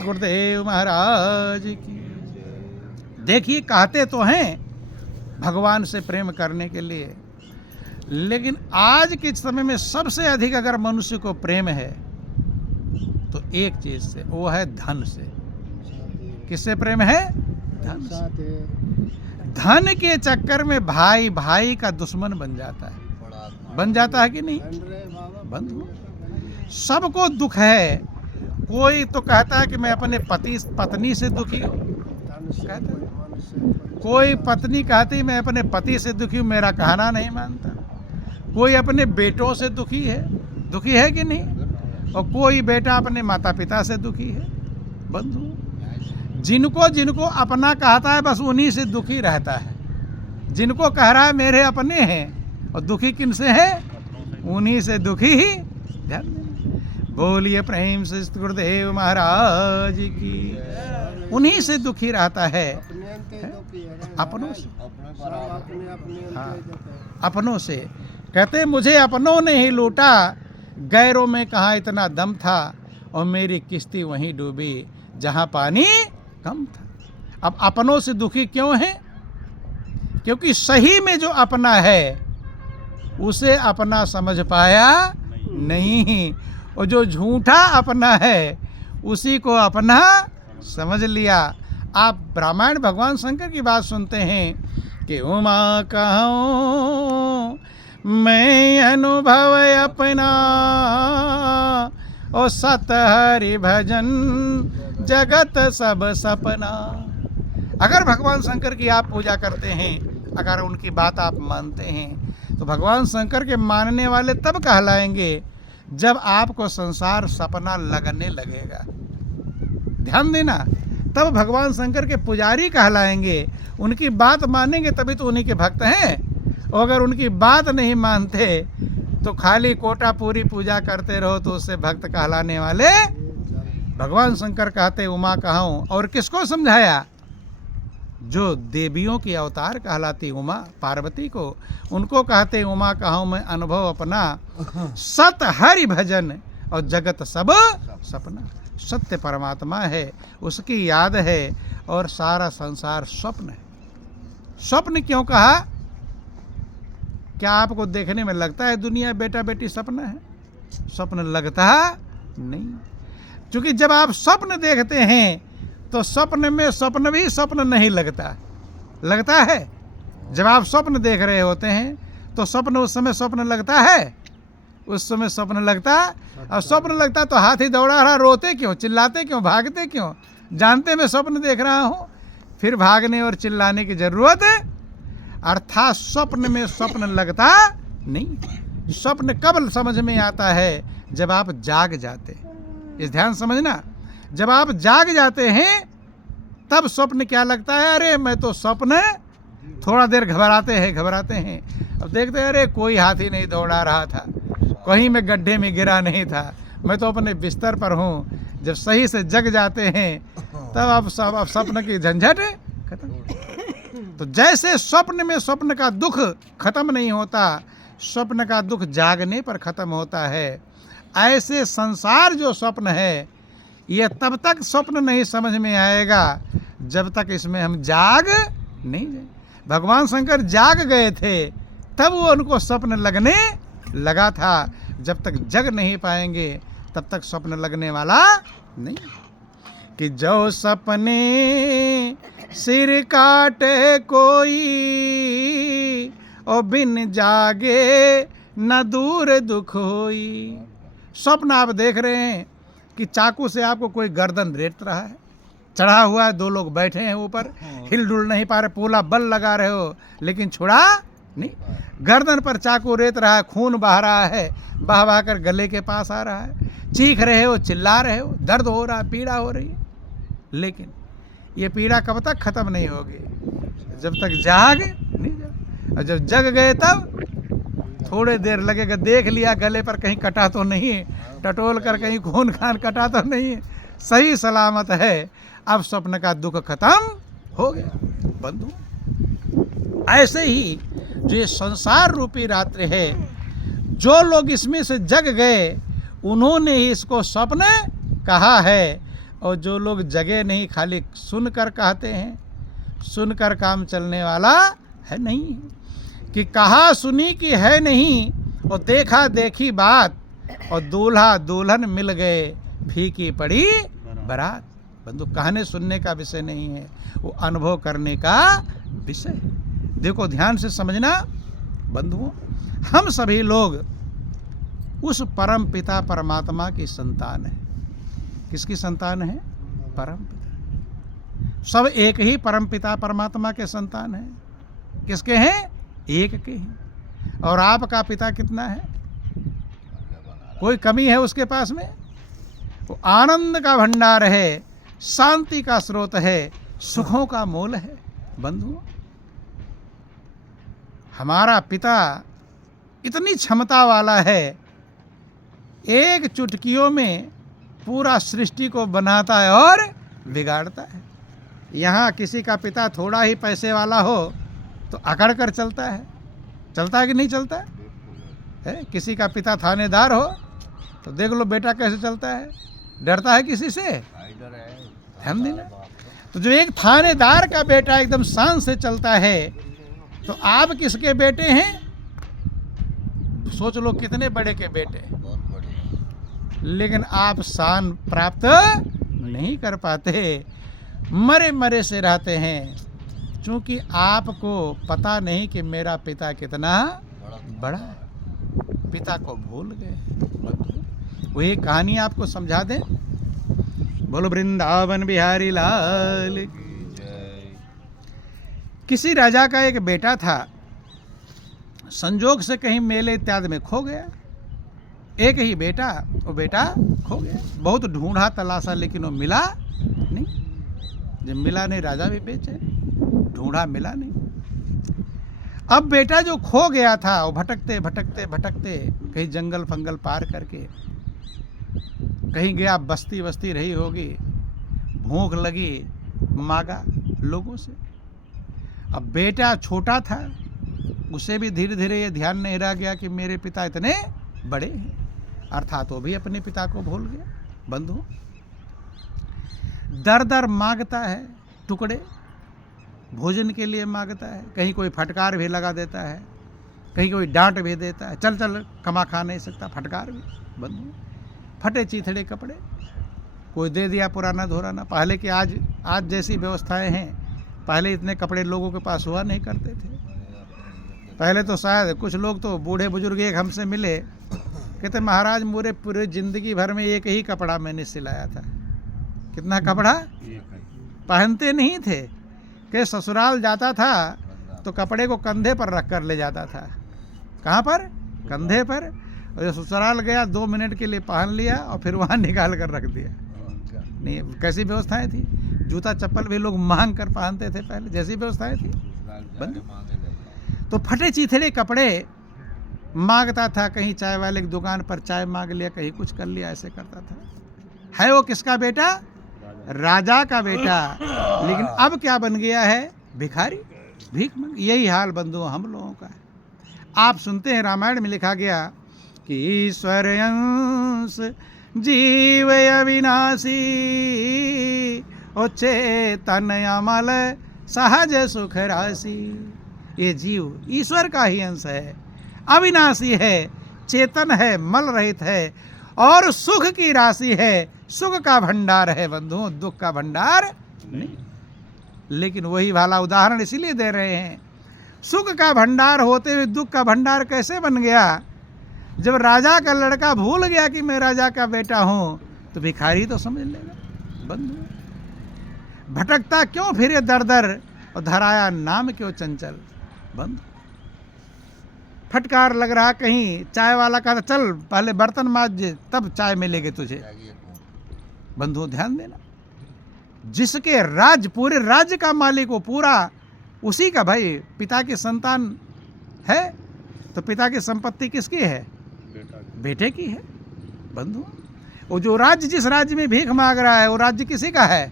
गुरुदेव महाराज की। देखिए, कहते तो हैं भगवान से प्रेम करने के लिए, लेकिन आज के समय में सबसे अधिक अगर मनुष्य को प्रेम है तो एक चीज से, वो है धन से। किससे प्रेम है? धन से। धन के चक्कर में भाई भाई का दुश्मन बन जाता है। बन जाता है कि नहीं? बंधु सबको दुख है। कोई तो कहता है कि मैं अपने पत्नी से दुखी हूँ, कोई पत्नी कहती मैं अपने पति से दुखी हूँ, मेरा कहना नहीं मानता। कोई अपने बेटों से दुखी है कि नहीं? और कोई बेटा अपने माता पिता से दुखी है। बंधु जिनको अपना कहता है बस उन्हीं से दुखी रहता है। जिनको कह रहा है मेरे अपने हैं, और दुखी किन से है? उन्हीं से दुखी ही। ध्यान देना। बोलिए प्रेम से गुरुदेव महाराज की। उन्हीं से दुखी रहता है, अपनों से। हाँ, अपनों से। कहते मुझे अपनों ने ही लूटा, गैरों में कहाँ इतना दम था, और मेरी किश्ती वहीं डूबी जहाँ पानी कम था। अब अपनों से दुखी क्यों है? क्योंकि सही में जो अपना है उसे अपना समझ पाया नहीं, और जो झूठा अपना है उसी को अपना समझ लिया। आप रामायण भगवान शंकर की बात सुनते हैं कि उमा कहूँ मैं अनुभव अपना, ओ सत हरि भजन जगत सब सपना। अगर भगवान शंकर की आप पूजा करते हैं, अगर उनकी बात आप मानते हैं, तो भगवान शंकर के मानने वाले तब कहलाएंगे जब आपको संसार सपना लगने लगेगा। ध्यान देना, तब भगवान शंकर के पुजारी कहलाएंगे। उनकी बात मानेंगे तभी तो उन्हीं के भक्त हैं। और अगर उनकी बात नहीं मानते तो खाली कोटा पूरी पूजा करते रहो तो उससे भक्त कहलाने वाले भगवान शंकर कहते उमा कहाऊं। और किसको समझाया? जो देवियों की अवतार कहलाती उमा पार्वती को, उनको कहते उमा कहाऊं मैं अनुभव अपना, सत हरि भजन और जगत सब सपना। सत्य परमात्मा है, उसकी याद है, और सारा संसार स्वप्न है। स्वप्न क्यों कहा? क्या आपको देखने में लगता है दुनिया बेटा बेटी सपना है? स्वप्न लगता नहीं। क्योंकि जब आप स्वप्न देखते हैं तो स्वप्न में स्वप्न भी स्वप्न नहीं लगता। लगता है? जब आप स्वप्न देख रहे होते हैं तो स्वप्न उस समय स्वप्न लगता है? उस समय स्वप्न लगता। अब स्वप्न लगता तो हाथी दौड़ा रहा, रोते क्यों, चिल्लाते क्यों, भागते क्यों? जानते मैं स्वप्न देख रहा हूँ, फिर भागने और चिल्लाने की जरूरत है? अर्थात स्वप्न में स्वप्न लगता नहीं। स्वप्न कब समझ में आता है? जब आप जाग जाते। इस ध्यान समझना, जब आप जाग जाते हैं तब स्वप्न क्या लगता है? अरे मैं तो स्वप्न, थोड़ा देर घबराते हैं। अब देखते हैं अरे कोई हाथी नहीं दौड़ा रहा था, कहीं मैं गड्ढे में गिरा नहीं था, मैं तो अपने बिस्तर पर हूँ। जब सही से जग जाते हैं तब अब स्वप्न की झंझट खत्म। तो जैसे स्वप्न में स्वप्न का दुख खत्म नहीं होता, स्वप्न का दुख जागने पर खत्म होता है, ऐसे संसार जो स्वप्न है यह तब तक स्वप्न नहीं समझ में आएगा जब तक इसमें हम जाग नहीं जाए। भगवान शंकर जाग गए थे तब वो उनको स्वप्न लगने लगा था। जब तक जग नहीं पाएंगे तब तक स्वप्न लगने वाला नहीं। कि जो सपने सिर काटे कोई, और बिन जागे न दूर दुख होई। स्वप्न आप देख रहे हैं कि चाकू से आपको कोई गर्दन रेत रहा है, चढ़ा हुआ है, दो लोग बैठे हैं ऊपर, हिल डुल नहीं पा रहे, पूरा बल लगा रहे हो लेकिन छुड़ा नहीं। गर्दन पर चाकू रेत रहा है, खून बह रहा है, बह बह कर गले के पास आ रहा है, चीख रहे हो, चिल्ला रहे हो, दर्द हो रहा है, पीड़ा हो रही है, लेकिन ये पीड़ा कब तक खत्म नहीं होगी? जब तक जाग नहीं जाओ। और जब जग गए तब थोड़े देर लगेगा, देख लिया गले पर कहीं कटा तो नहीं है, टटोल कर कहीं खून खान कटा तो नहीं है, सही सलामत है। अब स्वप्न का दुख खत्म हो गया। बंधु ऐसे ही जो ये संसार रूपी रात्रि है, जो लोग इसमें से जग गए उन्होंने ही इसको स्वप्न कहा है। और जो लोग जगह नहीं, खाली सुनकर कहते हैं, सुनकर काम चलने वाला है नहीं। कि कहा सुनी की है नहीं, और देखा देखी बात, और दूल्हा दुल्हन मिल गए, फीकी पड़ी बारात। बंधु, कहने सुनने का विषय नहीं है, वो अनुभव करने का विषय है। देखो ध्यान से समझना बंधुओं, हम सभी लोग उस परम पिता परमात्मा की संतान है। किसकी संतान है? परम पिता। सब एक ही परम पिता परमात्मा के संतान है। किसके हैं? एक के हैं। और आपका पिता कितना है? कोई कमी है उसके पास में? वो आनंद का भंडार है, शांति का स्रोत है, सुखों का मूल है। बंधुओं, हमारा पिता इतनी क्षमता वाला है, एक चुटकियों में पूरा सृष्टि को बनाता है और बिगाड़ता है। यहाँ किसी का पिता थोड़ा ही पैसे वाला हो तो अकड़ कर चलता है कि नहीं चलता है? किसी का पिता थानेदार हो तो देख लो बेटा कैसे चलता है, डरता है किसी से? ध्यान देना। तो जो एक थानेदार का बेटा एकदम शान से चलता है, तो आप किसके बेटे हैं? सोच लो कितने बड़े के बेटे। लेकिन आप शान प्राप्त नहीं कर पाते, मरे मरे से रहते हैं, क्योंकि आपको पता नहीं कि मेरा पिता कितना बड़ा है। पिता को भूल गए। वही कहानी आपको समझा दें। बोलो वृंदावन बिहारी लाल की जय। किसी राजा का एक बेटा था, संजोग से कहीं मेले इत्यादि में खो गया। एक ही बेटा, वो बेटा खो गया। बहुत ढूंढा तलाशा, लेकिन वो मिला नहीं। जब मिला नहीं, राजा भी बेचे, ढूंढा मिला नहीं। अब बेटा जो खो गया था, वो भटकते भटकते भटकते कहीं जंगल फंगल पार करके कहीं गया, बस्ती बस्ती रही होगी, भूख लगी, मांगा लोगों से। अब बेटा छोटा था, उसे भी धीरे धीरे ये ध्यान नहीं रह गया कि मेरे पिता इतने बड़े हैं, अर्थात वो भी अपने पिता को भूल गया। बंधु, दर दर मांगता है, टुकड़े भोजन के लिए मांगता है। कहीं कोई फटकार भी लगा देता है, कहीं कोई डांट भी देता है, चल चल कमा खा नहीं सकता, फटकार भी। बंधु, फटे चीथड़े कपड़े कोई दे दिया, पुराना धोराना। पहले की आज जैसी व्यवस्थाएं हैं, पहले इतने कपड़े लोगों के पास हुआ नहीं करते थे। पहले तो शायद कुछ लोग तो बूढ़े बुजुर्ग एक हमसे मिले, कहते महाराज मुझे पूरे जिंदगी भर में एक ही कपड़ा मैंने सिलाया था। कितना कपड़ा पहनते नहीं थे, कि ससुराल जाता था तो कपड़े को कंधे पर रख कर ले जाता था। कहाँ पर? कंधे पर। और जब ससुराल गया 2 मिनट के लिए पहन लिया और फिर वहाँ निकाल कर रख दिया। नहीं, कैसी व्यवस्थाएं थी? जूता चप्पल भी लोग मांग कर पहनते थे पहले, जैसी व्यवस्थाएं थी। बंद। तो फटे चीथड़े कपड़े मांगता था, कहीं चाय वाले की दुकान पर चाय मांग लिया, कहीं कुछ कर लिया, ऐसे करता था। है वो किसका बेटा? राजा का बेटा। लेकिन अब क्या बन गया है? भिखारी, भीख मांग। यही हाल बंधुओं हम लोगों का है। आप सुनते हैं रामायण में लिखा गया कि ईश्वर अंश जीव अविनाशी, ओ चेतन अमल सहज सुख राशि। ये जीव ईश्वर का ही अंश है, अविनाशी है, चेतन है, मल रहित है, और सुख की राशि है, सुख का भंडार है। बंधुओं, दुख का भंडार नहीं। लेकिन वही वाला उदाहरण इसीलिए दे रहे हैं, सुख का भंडार होते हुए दुख का भंडार कैसे बन गया? जब राजा का लड़का भूल गया कि मैं राजा का बेटा हूं, तो भिखारी तो समझ लेगा। बंधु, भटकता क्यों फिरे दर दर, और धराया नाम क्यों चंचल। बंधु, फटकार लग रहा, कहीं चाय वाला कहता चल पहले बर्तन मांज तब चाय मिलेगी तुझे। बंधु ध्यान देना, जिसके राज्य, पूरे राज्य का मालिक हो, पूरा उसी का भाई, पिता की संतान है, तो पिता की संपत्ति किसकी है? बेटे की है। बंधु, वो जो राज्य, जिस राज्य में भीख मांग रहा है, वो राज्य किसी का है?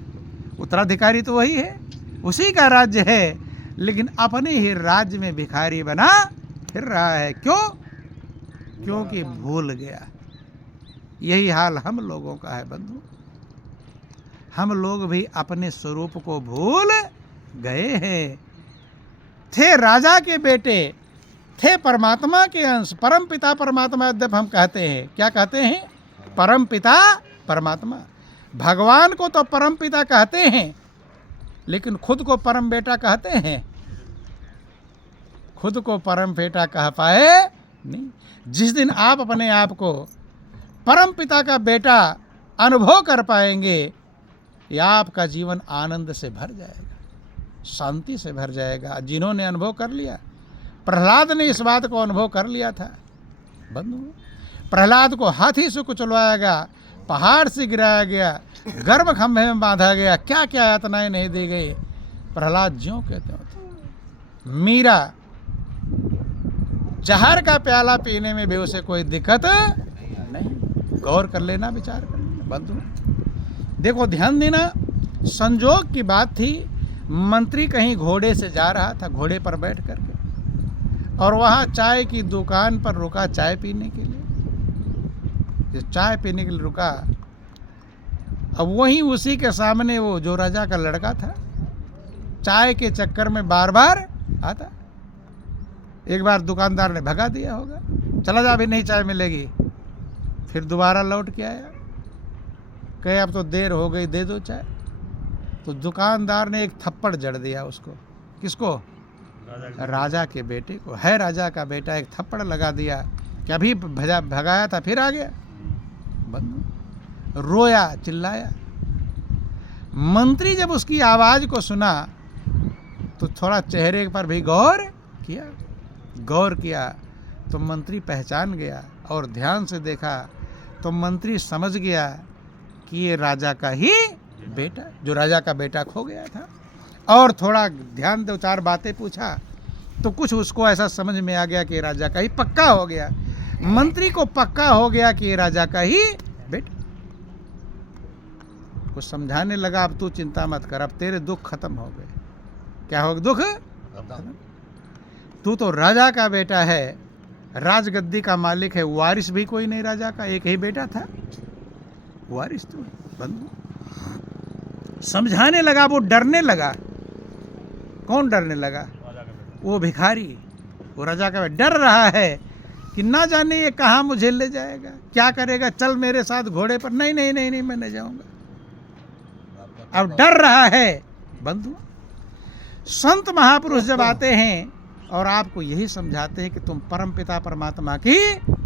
उत्तराधिकारी तो वही है, उसी का राज्य है, लेकिन अपने ही राज्य में भिखारी बना फिर रहा है। क्यों? क्योंकि भूल गया। यही हाल हम लोगों का है बंधु। हम लोग भी अपने स्वरूप को भूल गए हैं। थे राजा के बेटे, थे परमात्मा के अंश, परम पिता परमात्मा जब हम कहते हैं, क्या कहते हैं? परम पिता परमात्मा। भगवान को तो परम पिता कहते हैं, लेकिन खुद को परम बेटा कहते हैं? खुद को परम बेटा कह पाए नहीं। जिस दिन आप अपने आप को परम पिता का बेटा अनुभव कर पाएंगे, या आपका जीवन आनंद से भर जाएगा, शांति से भर जाएगा। जिन्होंने अनुभव कर लिया, प्रहलाद ने इस बात को अनुभव कर लिया था। बंधु, प्रहलाद को हाथी से कुचलवाया गया, पहाड़ से गिराया गया, गर्भ खंभे में बांधा गया, क्या क्या यातनाएं नहीं दी गई। प्रहलाद ज्यों कहते होते। मीरा, जहर का प्याला पीने में भी उसे कोई दिक्कत नहीं। गौर कर लेना, विचार कर लेना बंधु। देखो, ध्यान देना, संजोग की बात थी। मंत्री कहीं घोड़े से जा रहा था, घोड़े पर बैठ करके, और वहाँ चाय की दुकान पर रुका चाय पीने के लिए। चाय पीने के लिए रुका, अब वहीं उसी के सामने वो जो राजा का लड़का था, चाय के चक्कर में बार बार आता। एक बार दुकानदार ने भगा दिया होगा, चला जा, अभी नहीं चाय मिलेगी। फिर दोबारा लौट के आया, कहे अब तो देर हो गई, दे दो चाय। तो दुकानदार ने एक थप्पड़ जड़ दिया उसको। किसको? राजा के बेटे को। है राजा का बेटा, एक थप्पड़ लगा दिया कि अभी भगाया था फिर आ गया। बंधु, रोया, चिल्लाया। मंत्री जब उसकी आवाज को सुना तो थोड़ा चेहरे पर भी गौर किया तो मंत्री पहचान गया, और ध्यान से देखा तो मंत्री समझ गया कि ये राजा का ही बेटा, जो राजा का बेटा खो गया था। और थोड़ा ध्यान दो, चार बातें पूछा तो कुछ उसको ऐसा समझ में आ गया कि ये राजा का ही पक्का हो गया। मंत्री को पक्का हो गया कि ये राजा का ही बेटा। वो समझाने लगा, अब तू चिंता मत कर, अब तेरे दुख खत्म हो गए। क्या हो गए? दुख खत्म। तू तो राजा का बेटा है, राजगद्दी का मालिक है, वारिस भी कोई नहीं राजा का, एक ही बेटा था, वारिस तू। बंधु, समझाने लगा, वो डरने लगा। कौन डरने लगा? वो भिखारी, वो राजा का डर रहा है कि ना जाने ये कहाँ मुझे ले जाएगा, क्या करेगा, चल मेरे साथ घोड़े पर। नहीं नहीं नहीं नहीं, मैं नहीं जाऊंगा। अब डर रहा है। बंधु, संत महापुरुष जब आते हैं और आपको यही समझाते हैं कि तुम परम पिता परमात्मा की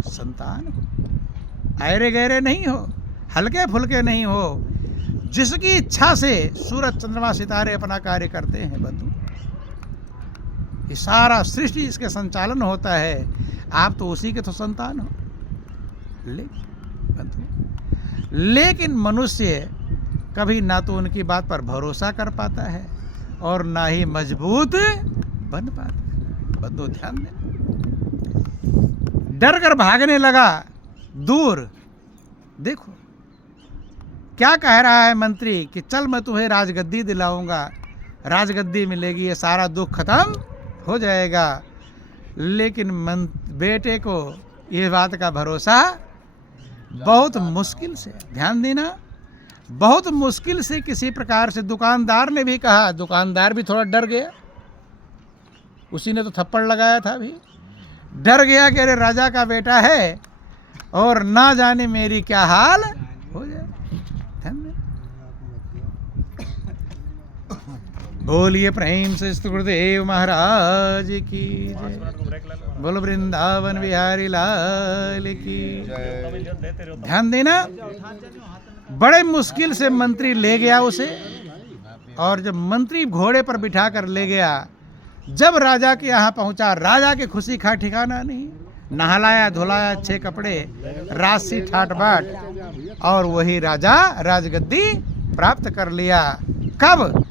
संतान हो, ऐरे गहरे नहीं हो, हल्के फुल्के नहीं हो, जिसकी इच्छा से सूरज चंद्रमा सितारे अपना कार्य करते हैं। बंधु, ये सारा सृष्टि इसके संचालन होता है, आप तो उसी के तो संतान हो। लेकिन मनुष्य कभी ना तो उनकी बात पर भरोसा कर पाता है और ना ही मजबूत बन पाता है। बंधु, ध्यान देना। डर कर भागने लगा दूर। देखो क्या कह रहा है मंत्री कि चल मैं तुम्हें राजगद्दी दिलाऊंगा, राजगद्दी मिलेगी, ये सारा दुख खत्म हो जाएगा। लेकिन बेटे को ये बात का भरोसा बहुत मुश्किल से, ध्यान देना, बहुत मुश्किल से किसी प्रकार से। दुकानदार ने भी कहा, दुकानदार भी थोड़ा डर गया, उसी ने तो थप्पड़ लगाया था, भी डर गया कि अरे राजा का बेटा है और ना जाने मेरी क्या हाल हो जाए। बोलिए प्रेम से गुरुदेव महाराज की जय। बोलो वृंदावन बिहारी लाल की जय। ध्यान देना, बड़े मुश्किल से मंत्री ले गया उसे, और जब मंत्री घोड़े पर बिठा कर ले गया, जब राजा के यहाँ पहुंचा, राजा की खुशी का ठिकाना नहीं। नहलाया धुलाया, अच्छे कपड़े, राशि ठाट बाट, और वही राजा राजगद्दी प्राप्त कर लिया। कब?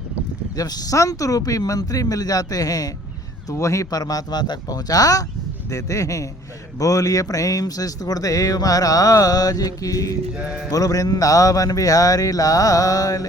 जब संत रूपी मंत्री मिल जाते हैं तो वही परमात्मा तक पहुंचा देते हैं। बोलिए प्रेम से गुरुदेव महाराज की, बोलो वृंदावन बिहारी लाल।